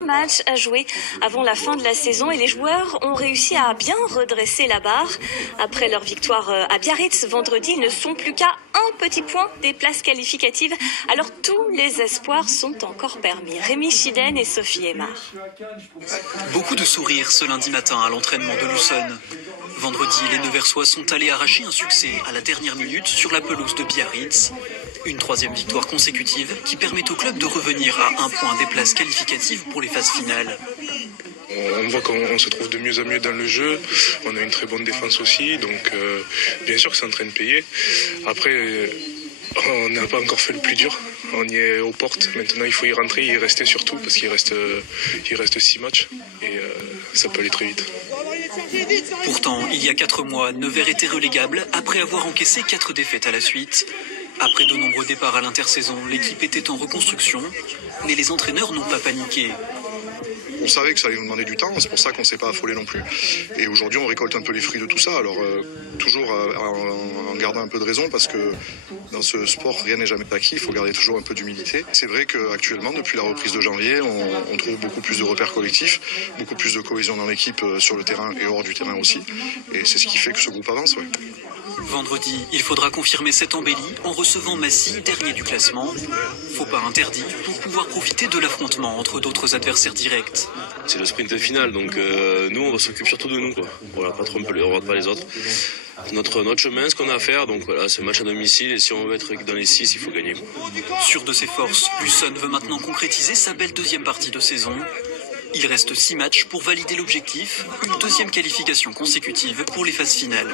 Match à jouer avant la fin de la saison et les joueurs ont réussi à bien redresser la barre. Après leur victoire à Biarritz vendredi, ils ne sont plus qu'à un petit point des places qualificatives. Alors tous les espoirs sont encore permis. Rémi Chiden et Sophie Aymar. Beaucoup de sourires ce lundi matin à l'entraînement de Luçon. Vendredi, les Nevers-Sois sont allés arracher un succès à la dernière minute sur la pelouse de Biarritz. Une troisième victoire consécutive qui permet au club de revenir à un point des places qualificatives pour les phases finales. On voit qu'on se trouve de mieux en mieux dans le jeu, on a une très bonne défense aussi, donc bien sûr que c'est en train de payer. Après, on n'a pas encore fait le plus dur, on y est aux portes, maintenant il faut y rentrer, y rester surtout, parce qu'il reste 6 matchs et ça peut aller très vite. Pourtant, il y a 4 mois, Nevers était relégable après avoir encaissé 4 défaites à la suite. Après de nombreux départs à l'intersaison, l'équipe était en reconstruction, mais les entraîneurs n'ont pas paniqué. On savait que ça allait nous demander du temps, c'est pour ça qu'on ne s'est pas affolé non plus. Et aujourd'hui, on récolte un peu les fruits de tout ça. Alors, toujours en gardant un peu de raison, parce que dans ce sport, rien n'est jamais acquis, il faut garder toujours un peu d'humilité. C'est vrai qu'actuellement, depuis la reprise de janvier, on trouve beaucoup plus de repères collectifs, beaucoup plus de cohésion dans l'équipe sur le terrain et hors du terrain aussi. Et c'est ce qui fait que ce groupe avance, ouais. Vendredi, il faudra confirmer cette embellie en recevant Massy, dernier du classement. Faux pas interdit pour pouvoir profiter de l'affrontement entre d'autres adversaires directs. C'est le sprint final, donc nous on s'occupe surtout de nous, quoi. Voilà, pas trop, on regarde pas les autres. Notre chemin, ce qu'on a à faire, donc voilà, c'est un match à domicile et si on veut être dans les 6, il faut gagner. Sûr de ses forces, Luçon veut maintenant concrétiser sa belle deuxième partie de saison. Il reste 6 matchs pour valider l'objectif, une deuxième qualification consécutive pour les phases finales.